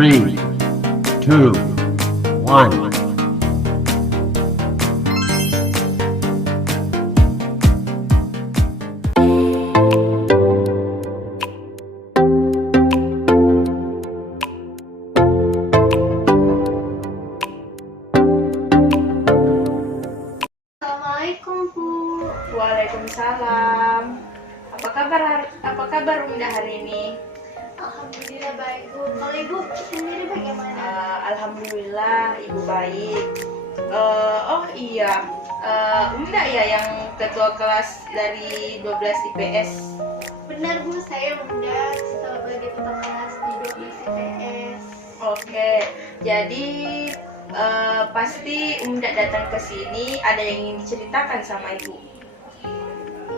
3, 2, 1. Assalamualaikum Bu. Waalaikumsalam. Apa kabar Unda hari ini? Alhamdulillah baik Bu. Kalau Ibu sendiri bagaimana? Alhamdulillah Ibu baik. Oh iya, Unda ya yang ketua kelas dari 12 IPS. Benar Bu, saya Unda sebagai ketua kelas di 12 IPS. Oke, jadi pasti Unda datang ke sini ada yang ingin diceritakan sama Ibu.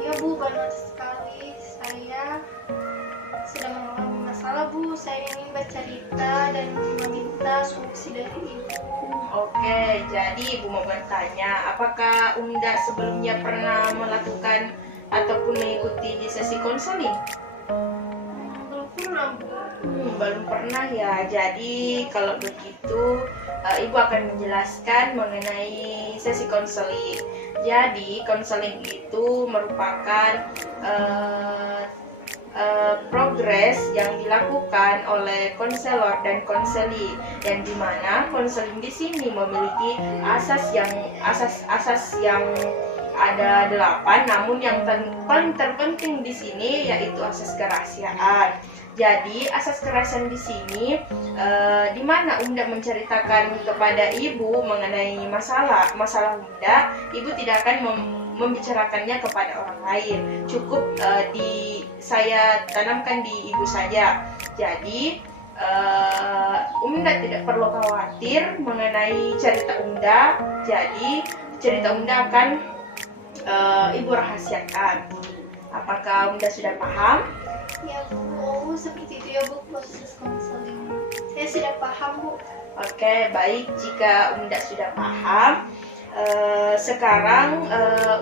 Iya Bu, benar sekali. Saya sedang mengalami masalah Bu. Saya ingin bercerita dan meminta solusi dari Ibu. Oke, jadi Ibu mau bertanya, apakah Unda sebelumnya pernah melakukan ataupun mengikuti di sesi konseling? Belum pernah Bu. Belum pernah ya. Jadi kalau begitu Ibu akan menjelaskan mengenai sesi konseling. Jadi konseling itu merupakan progres yang dilakukan oleh konselor dan konseli, yang dimana konseling di sini memiliki asas yang ada 8, namun yang paling terpenting di sini yaitu asas kerahasiaan. Jadi asas kerahasiaan di sini di mana Unda menceritakan kepada Ibu mengenai masalah Unda, Ibu tidak akan membicarakannya kepada orang lain. Cukup saya tanamkan di Ibu saja. Jadi Unda tidak perlu khawatir mengenai cerita Unda. Jadi cerita Unda akan Ibu rahasiakan. Apakah Unda sudah paham? Ya Bu, seperti itu ya Bu proses konseling. Saya sudah paham Bu. Oke, baik. Jika Unda sudah paham, sekarang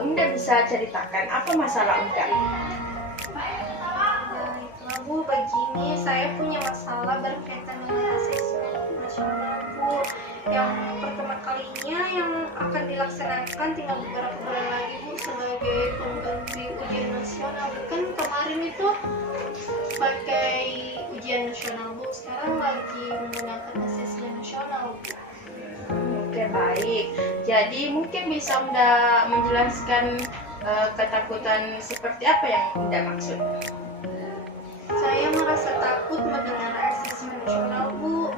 Unda bisa ceritakan apa masalah Unda? Baiklah Bu, begini saya punya masalah berkaitan dengan asesmen nasional Bu. Yang pertama kalinya yang akan dilaksanakan tinggal beberapa bulan lagi Bu sebagai pengganti ujian nasional. Kan kemarin itu pakai ujian nasional Bu, sekarang lagi menggunakan asesmen nasional Bu. Oke, baik. Jadi mungkin bisa Unda menjelaskan ketakutan seperti apa yang Unda maksud? Saya merasa takut mendengar asesmen nasional Bu.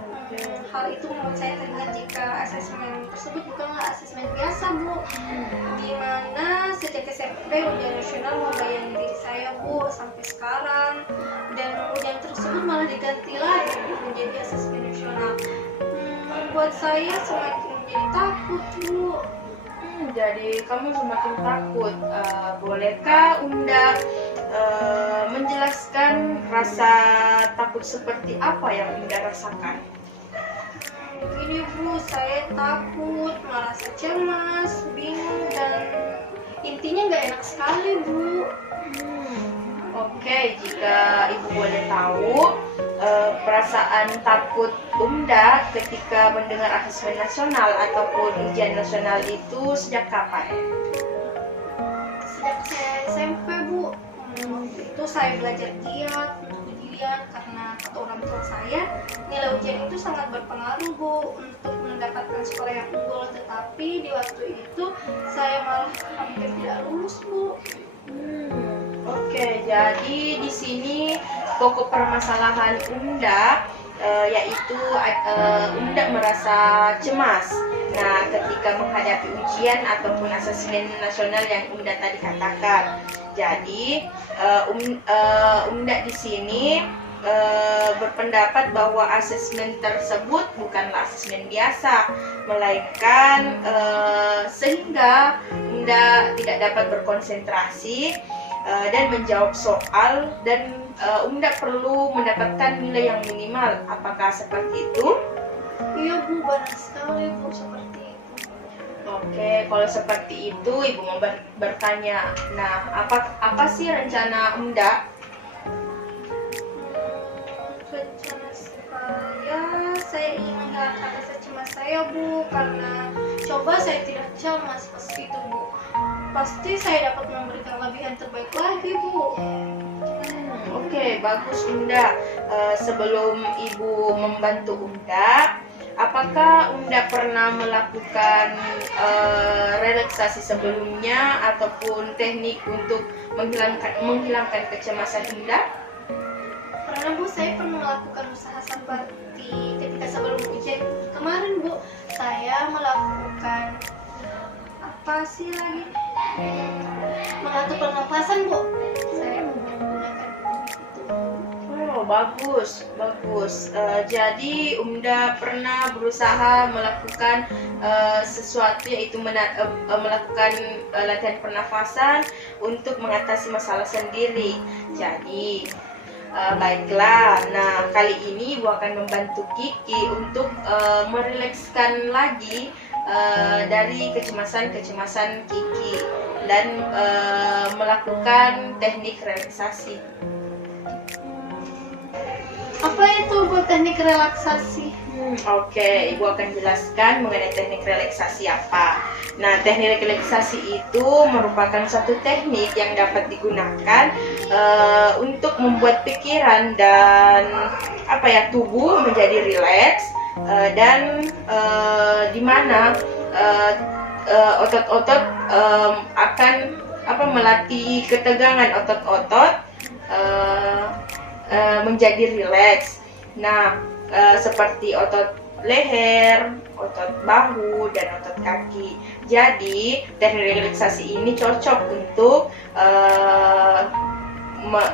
Hal itu membuat saya teringat jika asesmen tersebut bukanlah asesmen biasa Bu. Dimana sejak SMP ujian nasional membayangi diri saya Bu sampai sekarang, dan ujian tersebut malah diganti lagi menjadi asesmen nasional. Membuat saya semakin menjadi takut Bu. Jadi kamu semakin takut. Bolehkah Unda menjelaskan rasa takut seperti apa yang Unda rasakan? Begini Bu, saya takut, merasa cemas, bingung, dan intinya nggak enak sekali Bu. Oke, jika Ibu boleh tahu, perasaan takut Unda ketika mendengar asesmen nasional ataupun ujian nasional itu sejak kapan? Sejak saya SMP Bu. Waktu itu saya belajar giat untuk ujian karena kata orang tua saya nilai ujian itu sangat berpengaruh Bu untuk mendapatkan skor yang unggul, tetapi di waktu itu saya malah hampir tidak lulus Bu. Oke, jadi di sini pokok permasalahan Unda yaitu Unda merasa cemas. Nah, ketika menghadapi ujian ataupun asesmen nasional yang Unda tadi katakan. Jadi Unda di sini berpendapat bahwa asesmen tersebut bukanlah asesmen biasa, melainkan sehingga Unda tidak dapat berkonsentrasi dan menjawab soal, dan Unda perlu mendapatkan nilai yang minimal. Apakah seperti itu? Iya Bu, benar sekali Bu, seperti itu. Oke, kalau seperti itu Ibu mau bertanya. Nah, apa sih rencana Unda? Rencana saya ya Bu, karena coba saya tidak cemas pas itu Bu. Pasti saya dapat memberikan kelebihan terbaik lagi Bu. Oke, bagus Unda. Sebelum Ibu membantu Unda, apakah Unda pernah melakukan relaksasi sebelumnya ataupun teknik untuk menghilangkan kecemasan Unda? Karena Bu, saya pernah melakukan usaha seperti ketika sebelum ujian kemarin Bu, saya melakukan apa sih lagi? Mengatur pernapasan Bu. Saya menggunakan itu. Oh, bagus, bagus. Jadi Unda pernah berusaha melakukan sesuatu, yaitu melakukan latihan pernafasan untuk mengatasi masalah sendiri. Jadi baiklah. Nah, kali ini Ibu akan membantu Kiki untuk merilekskan lagi dari kecemasan Kiki dan melakukan teknik relaksasi. Apa itu Bu teknik relaksasi? Oke, Ibu akan jelaskan mengenai teknik relaksasi apa. Nah, teknik relaksasi itu merupakan suatu teknik yang dapat digunakan untuk membuat pikiran dan tubuh menjadi rileks, dan di mana otot-otot akan melatih ketegangan otot-otot menjadi rileks. Nah, seperti otot leher, otot bahu, dan otot kaki. Jadi, teknik relaksasi ini cocok untuk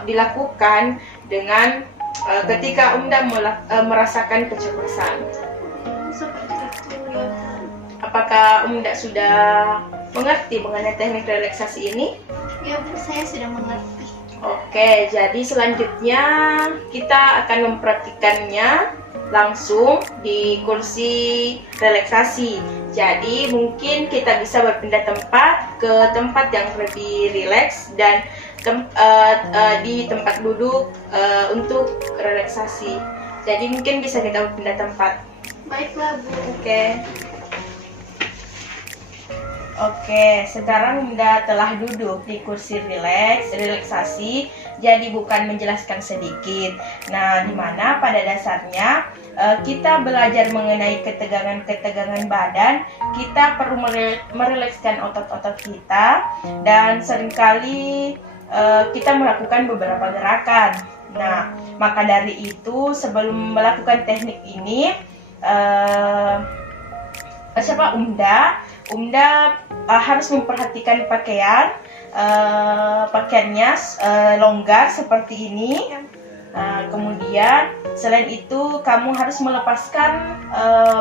dilakukan dengan ketika Unda merasakan kecemasan. Seperti itu ya. Apakah Unda sudah mengerti mengenai teknik relaksasi ini? Ya Bu, saya sudah mengerti. Oke, jadi selanjutnya kita akan mempraktikkannya langsung di kursi relaksasi. Jadi mungkin kita bisa berpindah tempat ke tempat yang lebih rileks dan di tempat duduk untuk relaksasi. Jadi mungkin bisa kita berpindah tempat. Baiklah Bu. Oke, sekarang Unda telah duduk di kursi relaksasi, jadi bukan menjelaskan sedikit. Nah, di mana pada dasarnya kita belajar mengenai ketegangan-ketegangan badan, kita perlu merilekskan otot-otot kita, dan seringkali kita melakukan beberapa gerakan. Nah, maka dari itu sebelum melakukan teknik ini, Unda harus memperhatikan pakaiannya longgar seperti ini. Kemudian selain itu kamu harus melepaskan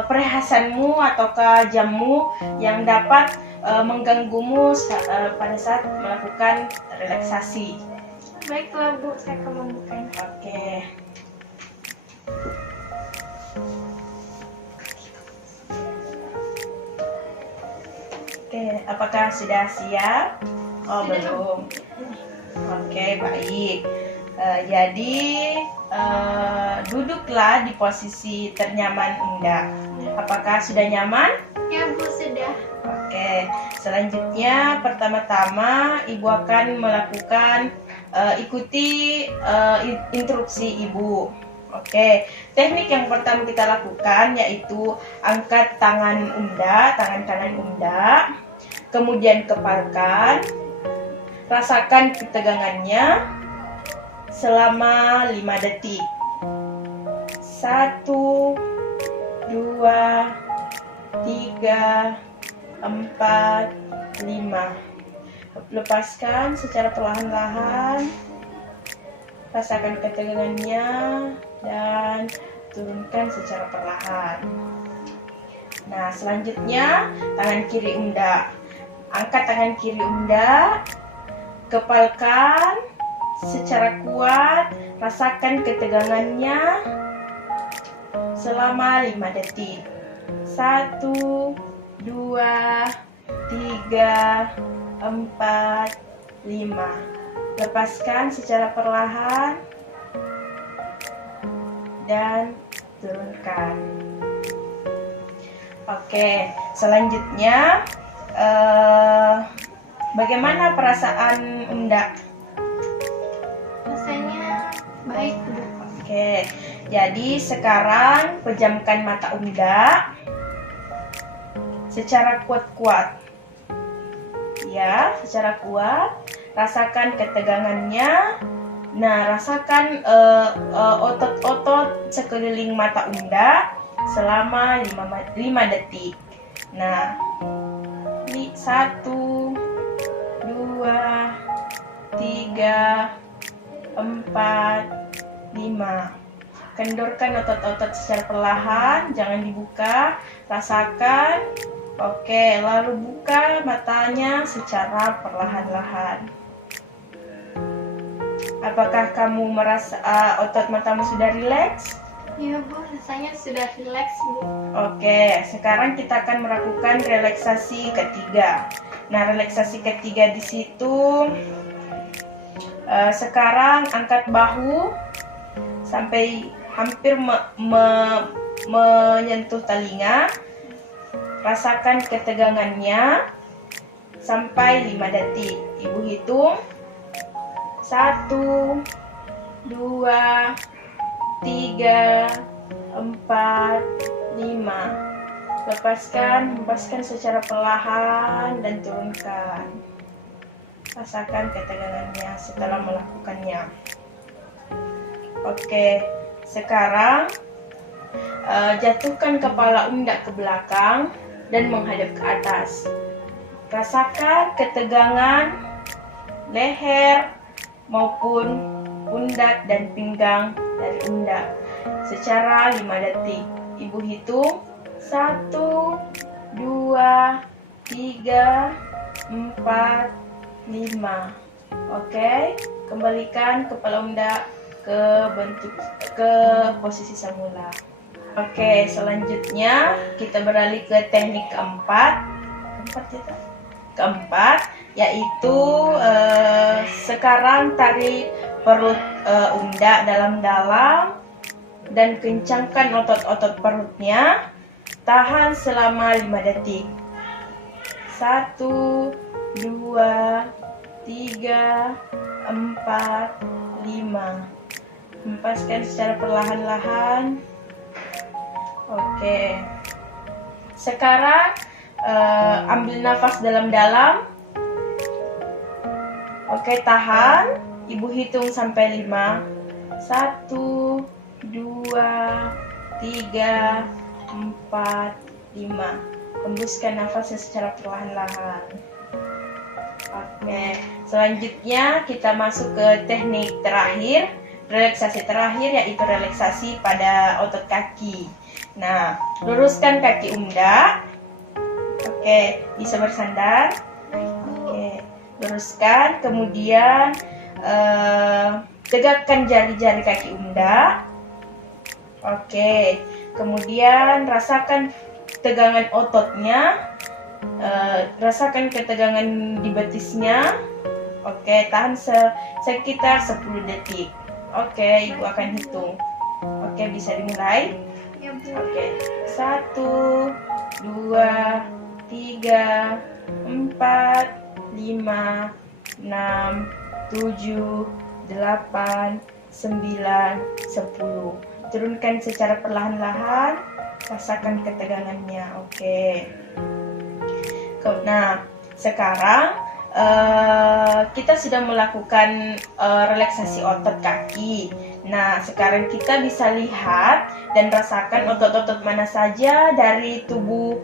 perhiasanmu ataukah jammu yang dapat mengganggumu pada saat melakukan relaksasi. Baiklah Bu, saya akan membukanya. Oke. Oke, apakah sudah siap? Oh, belum. Oke, baik. Jadi duduklah di posisi ternyaman Unda. Apakah sudah nyaman? Ya Bu, sudah. Oke, selanjutnya pertama-tama Ibu akan melakukan ikuti instruksi Ibu. Oke, teknik yang pertama kita lakukan yaitu angkat tangan kanan Unda, kemudian kepalkan, rasakan ketegangannya selama 5 detik. 1, 2, 3, 4, 5. Lepaskan secara perlahan-lahan, rasakan ketegangannya dan turunkan secara perlahan. Nah, selanjutnya tangan kiri Unda. Angkat tangan kiri Unda, kepalkan secara kuat, rasakan ketegangannya selama 5 detik. 1, 2, 3, 4, 5. Lepaskan secara perlahan dan turunkan. Oke, selanjutnya bagaimana perasaan Unda? Rasanya baik, Bu. Oke, jadi sekarang pejamkan mata Unda secara kuat-kuat. Ya, secara kuat. Rasakan ketegangannya. Nah, rasakan otot-otot sekeliling mata Unda selama 5 detik. Nah, 1, 2, 3, 4, 5. Kendorkan otot-otot secara perlahan, jangan dibuka. Rasakan. Oke, lalu buka matanya secara perlahan-lahan. Apakah kamu merasa otot matamu sudah rileks? Iya, Bu, rasanya sudah rileks, Bu. Oke, sekarang kita akan melakukan relaksasi ketiga. Nah, relaksasi ketiga di situ sekarang angkat bahu sampai hampir menyentuh telinga. Rasakan ketegangannya sampai 5 detik. Ibu hitung 1, 2, 3, 4, 5. Hempaskan secara perlahan dan turunkan. Rasakan ketegangannya setelah melakukannya. Oke, sekarang jatuhkan kepala Unda ke belakang dan menghadap ke atas. Rasakan ketegangan leher maupun pundak dan pinggang dari Unda secara 5 detik. Ibu hitung 1, 2, 3, 4, 5. Oke, kembalikan kepala Unda ke posisi semula. Oke, selanjutnya kita beralih ke teknik keempat, yaitu sekarang tarik perut Unda dalam-dalam dan kencangkan otot-otot perutnya. Tahan selama 5 detik. 1, 2, 3, 4, 5. Hempaskan secara perlahan-lahan. Oke. Sekarang ambil nafas dalam-dalam. Oke, tahan. Ibu hitung sampai 5. 1, 2, 3, 4, 5. Hembuskan nafasnya secara perlahan-lahan. Oke, selanjutnya kita masuk ke teknik terakhir. Relaksasi terakhir yaitu relaksasi pada otot kaki. Nah, luruskan kaki Unda. Oke, bisa bersandar. Oke, luruskan. Kemudian tegakkan jari-jari kaki Unda. Oke, kemudian rasakan tegangan ototnya. Rasakan ketegangan di betisnya. Oke, tahan sekitar 10 detik. Oke, Ibu akan hitung. Oke, bisa dimulai. Ya, Bu. Oke, 1, 2, 3, 4, 5, 6, 7, 8, 9, 10. Turunkan secara perlahan-lahan. Rasakan ketegangannya. Oke. Nah, sekarang kita sudah melakukan relaksasi otot kaki. Nah, sekarang kita bisa lihat dan rasakan otot-otot mana saja di tubuh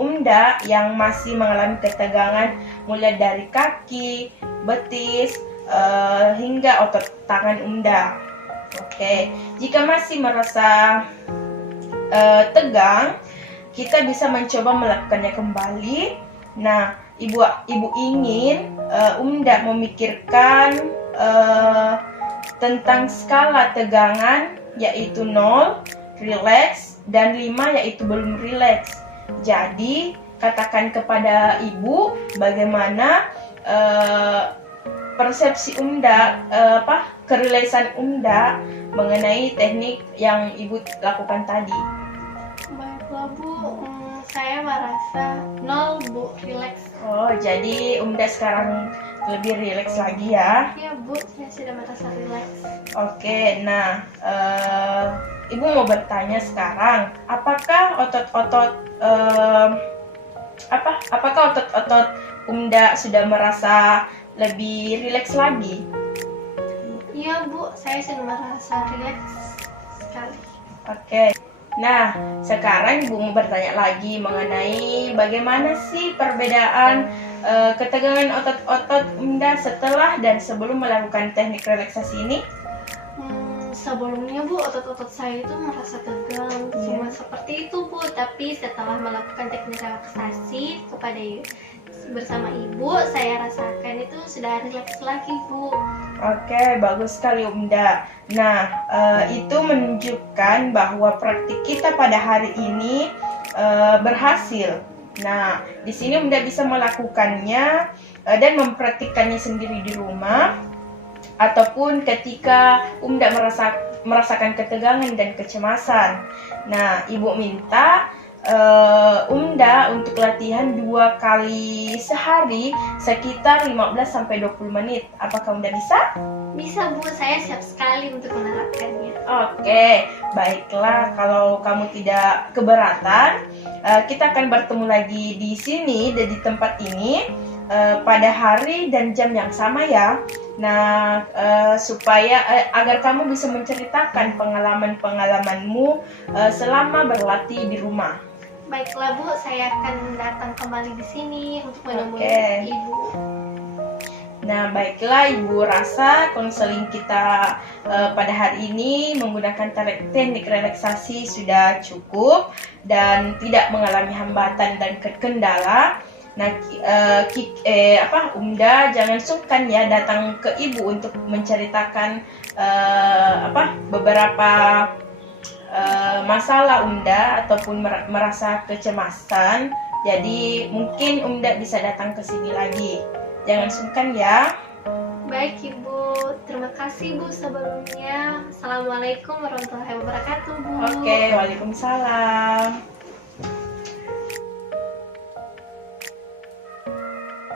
Unda yang masih mengalami ketegangan, mulai dari kaki, betis, hingga otot tangan Unda. Oke, jika masih merasa tegang, kita bisa mencoba melakukannya kembali. Nah, ibu ingin Unda memikirkan tentang skala tegangan, yaitu 0, relax, dan 5 yaitu belum relax. Jadi katakan kepada ibu bagaimana persepsi Unda, kerileksan Unda mengenai teknik yang ibu lakukan tadi. Baiklah Bu, saya merasa nol Bu, rileks. Oh, jadi Umda sekarang lebih rileks lagi ya. Ya Bu, saya sudah merasa rileks. Oke, nah Ibu mau bertanya sekarang, apakah otot-otot apakah otot-otot Umda sudah merasa lebih rileks lagi? Iya Bu, saya sudah merasa rileks sekali. Oke. Nah, sekarang Ibu mau bertanya lagi mengenai bagaimana sih perbedaan ketegangan otot-otot Umda setelah dan sebelum melakukan teknik relaksasi ini? Sebelumnya Bu, otot-otot saya itu merasa tegang, cuma seperti itu Bu. Tapi setelah melakukan teknik relaksasi bersama Ibu, saya rasakan itu sudah rileks lagi Bu. Oke, bagus sekali Umda. Nah, itu menunjukkan bahwa praktik kita pada hari ini berhasil. Nah, di sini Umda bisa melakukannya dan mempraktikkannya sendiri di rumah, ataupun ketika Umda merasakan ketegangan dan kecemasan. Nah, Ibu minta Umda untuk latihan 2 kali sehari sekitar 15-20 menit. Apakah Umda bisa? Bisa Bu, saya siap sekali untuk menerapkannya. Oke, baiklah. Kalau kamu tidak keberatan, kita akan bertemu lagi di sini dan di tempat ini pada hari dan jam yang sama ya. Nah, supaya agar kamu bisa menceritakan pengalaman-pengalamanmu selama berlatih di rumah. Baiklah Bu, saya akan datang kembali di sini untuk menemui Oke. Ibu. Nah, baiklah, Ibu rasa konseling kita pada hari ini menggunakan teknik relaksasi sudah cukup dan tidak mengalami hambatan dan kendala. Nah, Umda jangan sungkan ya datang ke Ibu untuk menceritakan beberapa masalah Umda ataupun merasa kecemasan. Jadi mungkin Umda bisa datang ke sini lagi. Jangan sungkan ya. Baik Ibu, terima kasih Bu sebelumnya. Assalamualaikum warahmatullahi wabarakatuh Bu. Oke, waalaikumsalam.